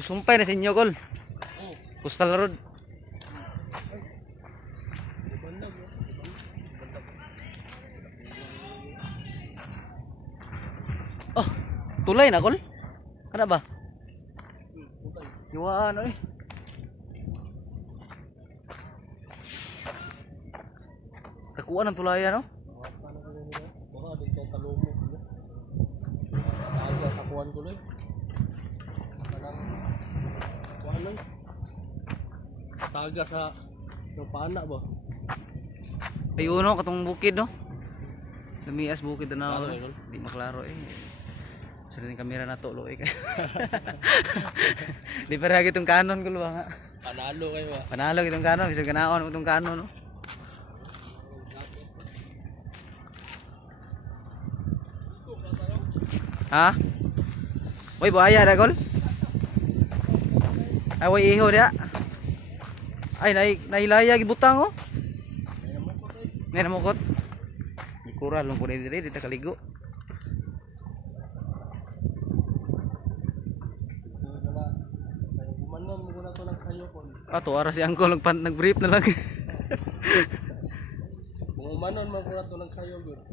Sumpay na sa inyo, Kol. Coastal Road. Oh, tulay na, Kol. Kana ba? Yuwaan, oy. Takuan ang tulaya, no? Baka dito talumo. Aga sa kuwan ko lang. Kanang kuwan lang. Taga sa pana ba? Ayun, no, katong bukid, no? Lamias bukid na Klaro, ako. Kol. Di maklaro, eh. Sila yung kamera na to, loy. Di pa rin itong kanon, Kol, ba nga? Panalo kayo ba? Panalo itong kanon, kasi ganaon mo itong kanon, no? Ha? Uy, buhaya na, Kol? Ay, way iho dia. Ay, nailaya gibutang, oh. Ngayon mo kot. Ikura lang po dito, dito kaligo. Kumanon mo na to nagsayo ko. To ara si Angkol nag-brief na lang. Kung umanon mo na to nagsayo gud.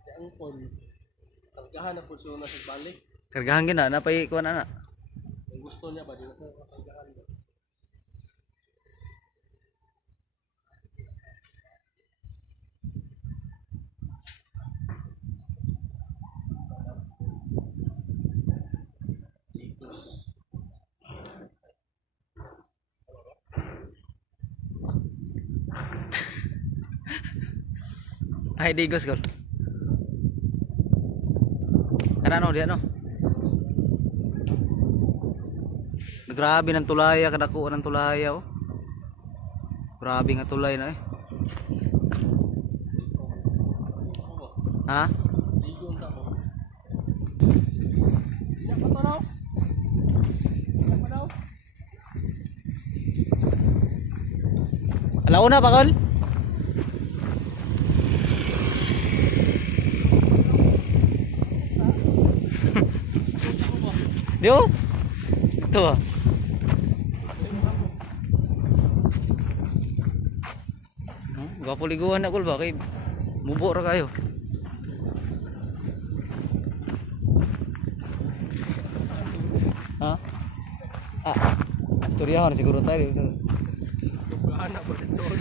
Si Angkol. Tanggahan ako so na sa balik. Kargahan gina na pay kuan ana. Ang gusto niya ba dito sa tanggahan ba? Ay digos Kol. Ano dia no? Grabe ng tulaya kadako ng tulaya, oh. Grabe nga tulay na eh. Ha? Ligo ta ko. Alauna pa, Kol? Dio? Ito ah. Gwapo liguan na, Kol, ba? Kay mubo ra kayo. Ha? Istorya na siguro tayo. Anak ko dito ba?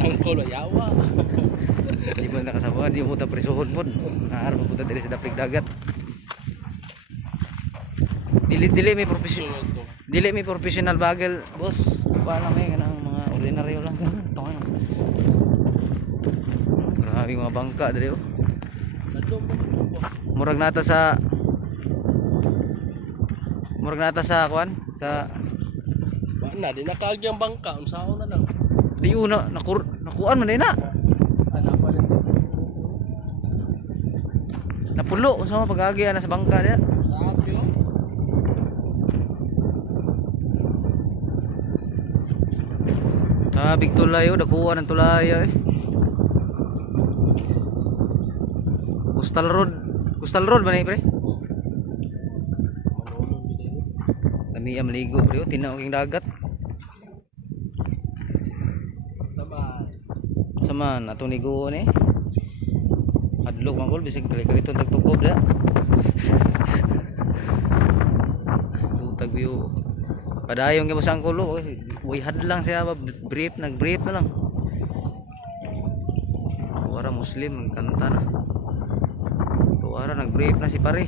Angkol yawa. Di ba nakasabuhan, di mo ta prisuhon po. Naar mapunta diri sa dapig dagat. Dili may professional. Sunod to. Dili may professional bagel, boss. Paano may kanang mga ordinaryo lang. Ito nga. Grabe mga bangka diri, oh. Nadong po. Murag nata sa kuan sa Wa na di nakaagi ang bangka unsaon na lang. ayun na nakuan man na. Ana pa rin. Napulo sa mga pag-agi na sa bangka niya. Sabi oh. Big tulay, oh, dakuan ng tulay, eh. Coastal Road ba na, pre? Manulong bitaw. Lami ang maligo, pre, oh, tinaw yung dagat. Saman atong ligoon, eh. Adlog man, Kol, bisig kali-kalito tagtukob da. Butag view. Padayong gyud sa Angkol, way hadlang siya ba, nag-brief na lang. Tuwara Muslim kanta na. Tuwara nag-brief na si pare.